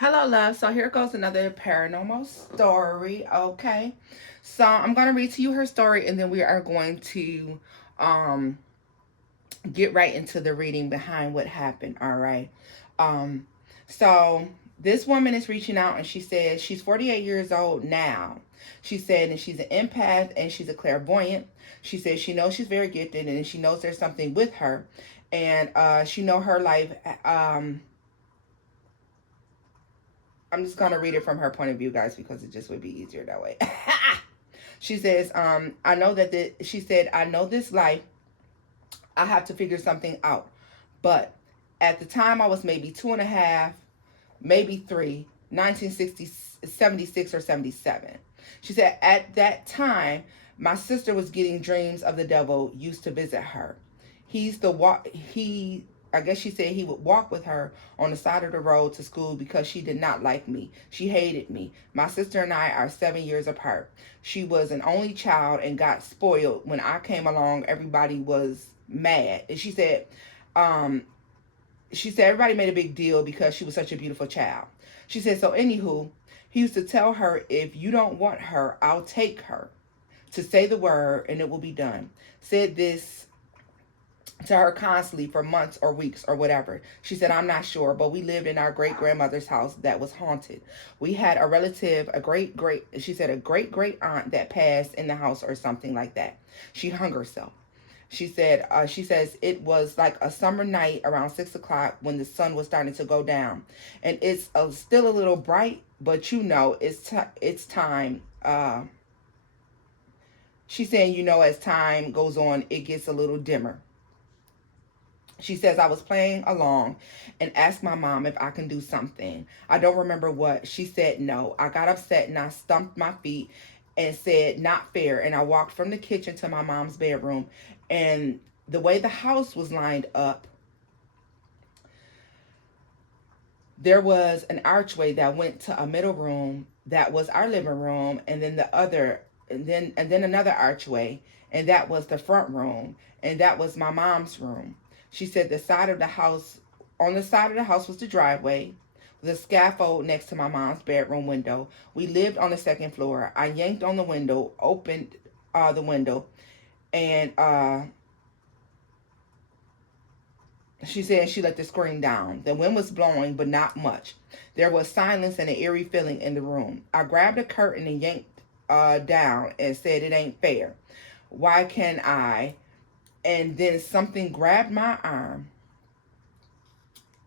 Hello, love. So here goes another paranormal story. Okay. So I'm going to read to you her story and then we are going to um get right into the reading behind what happened. All right. Um so this woman is reaching out and she says she's 48 years old now. She said and she's an empath and she's a clairvoyant. She says she knows she's very gifted and she knows there's something with her, and she know her life. I'm just gonna read it from her point of view, guys, because it just would be easier that way. She says, I know that she said, I know this life, I have to figure something out. But at the time I was maybe two and a half, maybe three, 1960, 76 or 77. She said, at that time, my sister was getting dreams of the devil used to visit her. He's the walk he I guess she said he would walk with her on the side of the road to school because she did not like me. She hated me. My sister and I are 7 years apart. She was an only child and got spoiled. When I came along, everybody was mad. And um, she said everybody made a big deal because she was such a beautiful child. She said, so anywho, he used to tell her, if you don't want her, I'll take her. To say the word and it will be done. Said this to her constantly for months or weeks or whatever. She said, I'm not sure, but we lived in our great grandmother's house that was haunted. We had a relative, she said, a great aunt that passed in the house or something like that. She hung herself. She says it was like a summer night around 6 o'clock when the sun was starting to go down, and it's still a little bright, but it's time. She's saying, as time goes on, it gets a little dimmer. She says, I was playing along and asked my mom if I can do something. I don't remember what. She said no. I got upset and I stumped my feet and said, not fair. And I walked from the kitchen to my mom's bedroom. And the way the house was lined up, there was an archway that went to a middle room that was our living room, and then and then another archway, and that was the front room, and that was my mom's room. She said the side of the house on the side of the house was the driveway, the scaffold next to my mom's bedroom window. We lived on the second floor. I yanked on the window, opened the window, and she said she let the screen down. The wind was blowing, but not much. There was silence and an eerie feeling in the room. I grabbed a curtain and yanked down and said, it ain't fair. Why can't I? And then something grabbed my arm.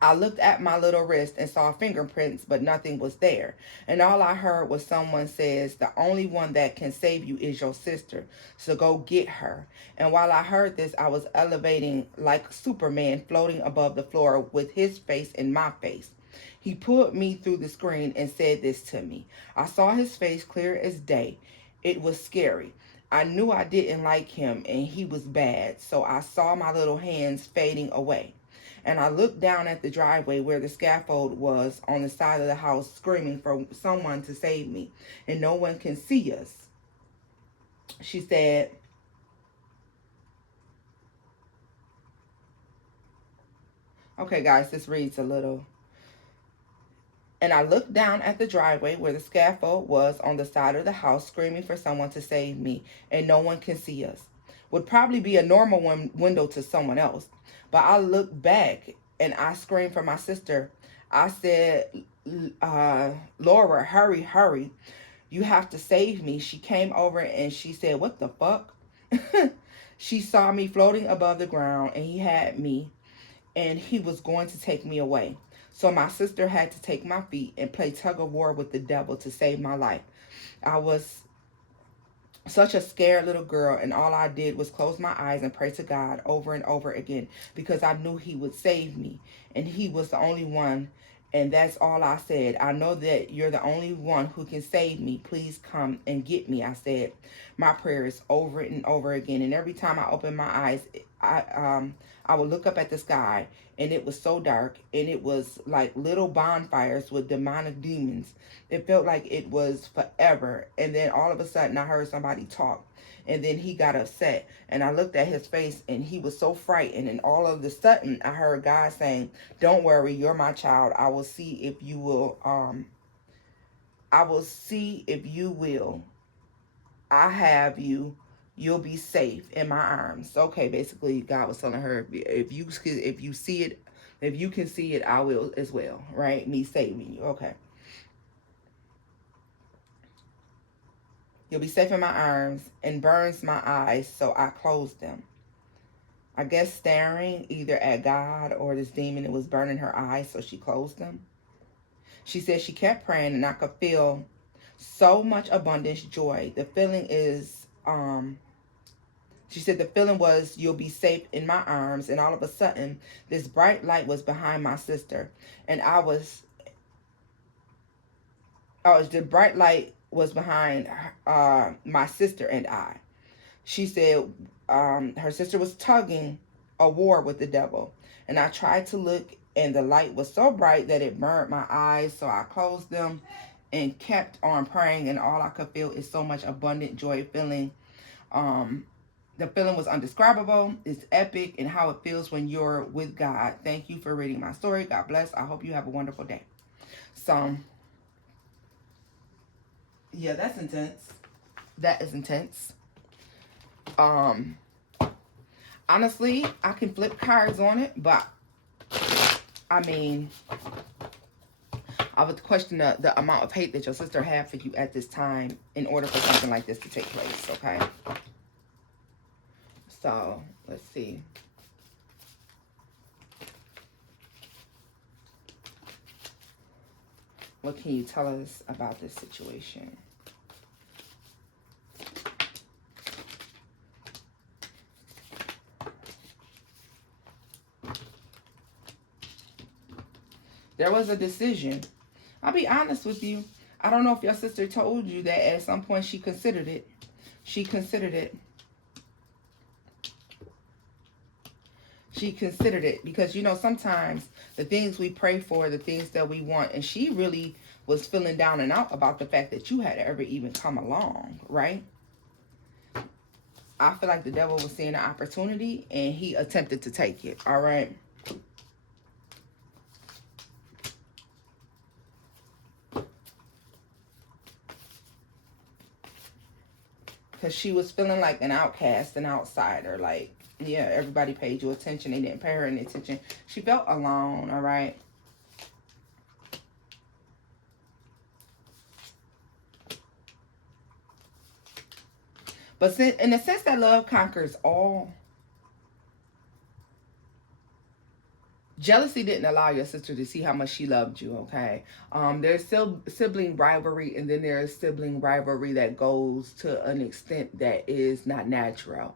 I looked at my little wrist and saw fingerprints, but nothing was there. And all I heard was someone says, the only one that can save you is your sister, so go get her. And while I heard this, I was elevating like Superman, floating above the floor with his face in my face. He pulled me through the screen and said this to me. I saw his face clear as day. It was scary. I knew I didn't like him and he was bad, so I saw my little hands fading away. And I looked down at the driveway where the scaffold was on the side of the house, screaming for someone to save me. And no one can see us. She said, okay, guys, this reads a little. And I looked down at the driveway where the scaffold was on the side of the house, screaming for someone to save me. And no one can see us. Would probably be a normal window to someone else. But I looked back and I screamed for my sister. I said, Laura, hurry, hurry. You have to save me. She came over and she said, what the fuck? She saw me floating above the ground and he had me and he was going to take me away. So my sister had to take my feet and play tug of war with the devil to save my life. I was such a scared little girl, and all I did was close my eyes and pray to God over and over again because I knew he would save me and he was the only one. And that's all I said. I know that you're the only one who can save me. Please come and get me. I said my prayers over and over again. And every time I opened my eyes, I would look up at the sky, and it was so dark, and it was like little bonfires with demonic demons. It felt like it was forever. And then all of a sudden I heard somebody talk, and then he got upset, and I looked at his face, and he was so frightened. And all of a sudden I heard God saying, "Don't worry, you're my child. I will see if you will I will see if you will. I have you. You'll be safe in my arms." Okay, basically God was telling her, if you see it, if you can see it, I will as well, right? Me saving you. Okay. "You'll be safe in my arms," and burns my eyes, so I closed them. I guess staring either at God or this demon, it was burning her eyes, so she closed them. She said she kept praying, and I could feel so much abundance, joy. The feeling is, she said the feeling was, "You'll be safe in my arms." And all of a sudden, this bright light was behind my sister. And the bright light was behind my sister and I. She said her sister was tugging a war with the devil. And I tried to look, and the light was so bright that it burned my eyes, so I closed them and kept on praying. And all I could feel is so much abundant joy feeling. The feeling was indescribable. It's epic, and how it feels when you're with God. Thank you for reading my story. God bless. I hope you have a wonderful day. So, yeah, that's intense. That is intense. Honestly, I can flip cards on it, but I mean, I would question the amount of hate that your sister had for you at this time in order for something like this to take place, okay? So, let's see. What can you tell us about this situation? There was a decision. I'll be honest with you. I don't know if your sister told you that at some point she considered it. She considered it. She considered it because, sometimes the things we pray for, the things that we want, and she really was feeling down and out about the fact that you had ever even come along, right? I feel like the devil was seeing an opportunity and he attempted to take it, all right? Because she was feeling like an outcast, an outsider. Like, yeah, everybody paid you attention. They didn't pay her any attention. She felt alone, all right? But in the sense that love conquers all, jealousy didn't allow your sister to see how much she loved you, okay? There's still sibling rivalry, and then there's sibling rivalry that goes to an extent that is not natural.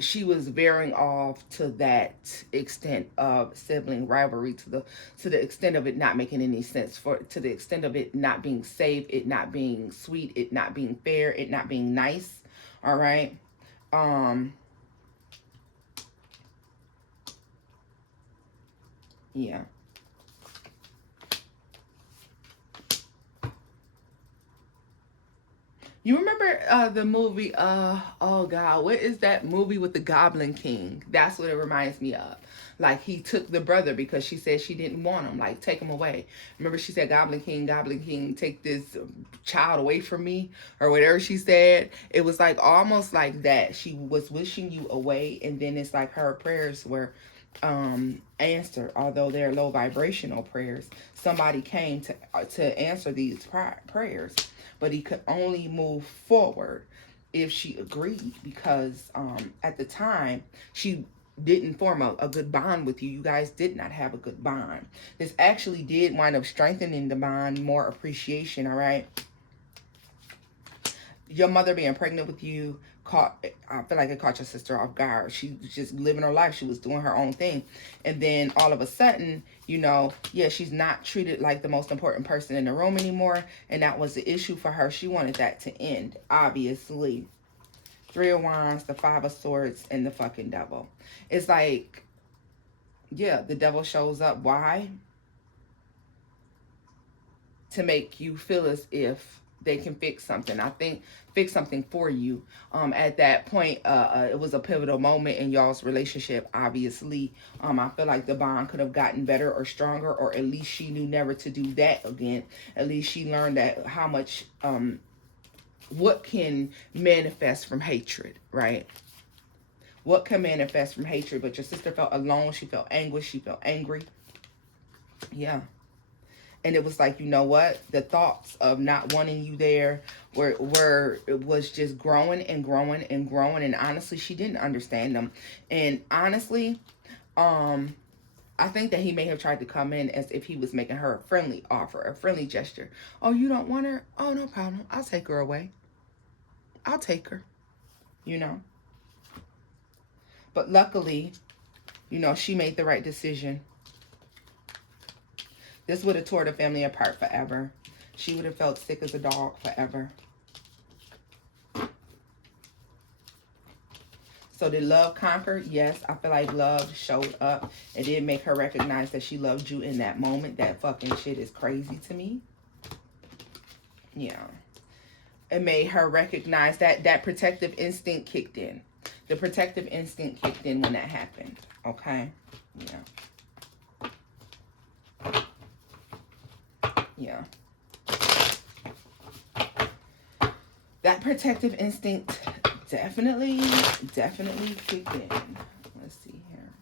She was veering off to that extent of sibling rivalry, to the extent of it not making any sense, to the extent of it not being safe, it not being sweet, it not being fair, it not being nice, all right? Yeah. You remember the movie, oh God, what is that movie with the Goblin King? That's what it reminds me of. Like, he took the brother because she said she didn't want him. Like, take him away. Remember she said, Goblin King, take this child away from me, or whatever she said. It was like almost like that. She was wishing you away, and then it's like her prayers were answered, although they're low vibrational prayers. Somebody came to answer these prayers, but he could only move forward if she agreed, because at the time she didn't form a good bond with you. You guys did not have a good bond. This actually did wind up strengthening the bond, more appreciation, all right? Your mother being pregnant with you I feel like it caught your sister off guard. She was just living her life. She was doing her own thing. And then all of a sudden, she's not treated like the most important person in the room anymore. And that was the issue for her. She wanted that to end, obviously. Three of Wands, the Five of Swords, and the fucking Devil. It's like, yeah, the devil shows up. Why? To make you feel as if they can fix something. I think fix something for you. At that point, it was a pivotal moment in y'all's relationship. Obviously, I feel like the bond could have gotten better or stronger, or at least she knew never to do that again. At least she learned that how much, what can manifest from hatred, right? What can manifest from hatred? But your sister felt alone. She felt anguish. She felt angry. Yeah. And it was like, you know what? The thoughts of not wanting you there it was just growing and growing and growing. And honestly, she didn't understand them. And honestly, I think that he may have tried to come in as if he was making her a friendly offer, a friendly gesture. Oh, you don't want her? Oh, no problem. I'll take her away. I'll take her, you know. But luckily, you know, she made the right decision. This would have tore the family apart forever. She would have felt sick as a dog forever. So did love conquer? Yes, I feel like love showed up. It did make her recognize that she loved you in that moment. That fucking shit is crazy to me. Yeah. It made her recognize that protective instinct kicked in. The protective instinct kicked in when that happened. Okay? Yeah. Yeah. That protective instinct definitely kicked in. Let's see here.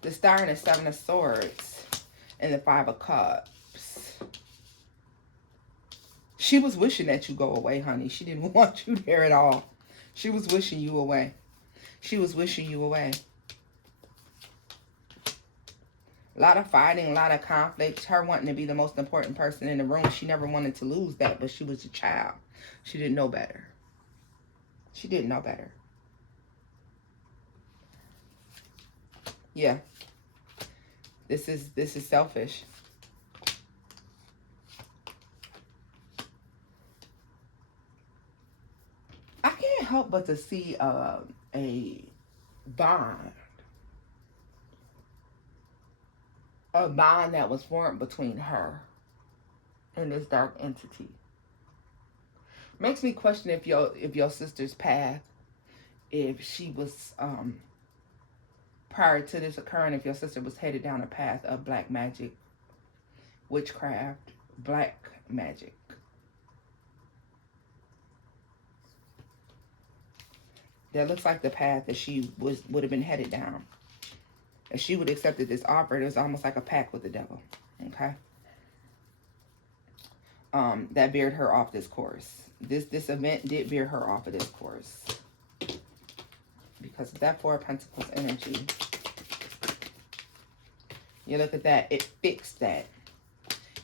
The Star and the Seven of Swords and the Five of Cups. She was wishing that you go away, honey. She didn't want you there at all. She was wishing you away. She was wishing you away. A lot of fighting, a lot of conflict. Her wanting to be the most important person in the room. She never wanted to lose that, but she was a child. She didn't know better. She didn't know better. Yeah. This is selfish. I can't help but to see a bond. A bond that was formed between her and this dark entity. Makes me question if your sister's path, if she was prior to this occurring, if your sister was headed down a path of black magic, witchcraft, black magic. That looks like the path that she would have been headed down. If she would have accepted this offer, it was almost like a pact with the devil. Okay. That veered her off this course. This event did veer her off of this course. Because of that Four of Pentacles energy. You look at that. It fixed that.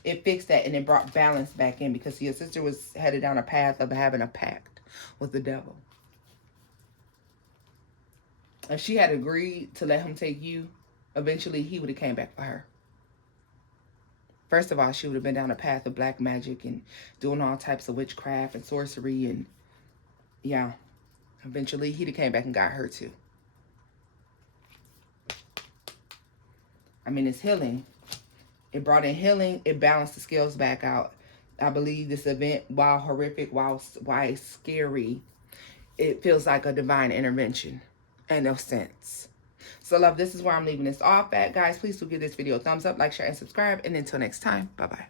It fixed that and it brought balance back in. Because your sister was headed down a path of having a pact with the devil. If she had agreed to let him take you, eventually he would have came back for her. First of all, she would have been down a path of black magic and doing all types of witchcraft and sorcery. And yeah, eventually he'd have came back and got her too. I mean, it's healing. It brought in healing. It balanced the scales back out. I believe this event, while horrific, while it's scary, it feels like a divine intervention. And no sense. So love, this is where I'm leaving this off at. Guys, please do give this video a thumbs up, like, share, and subscribe. And until next time, bye-bye.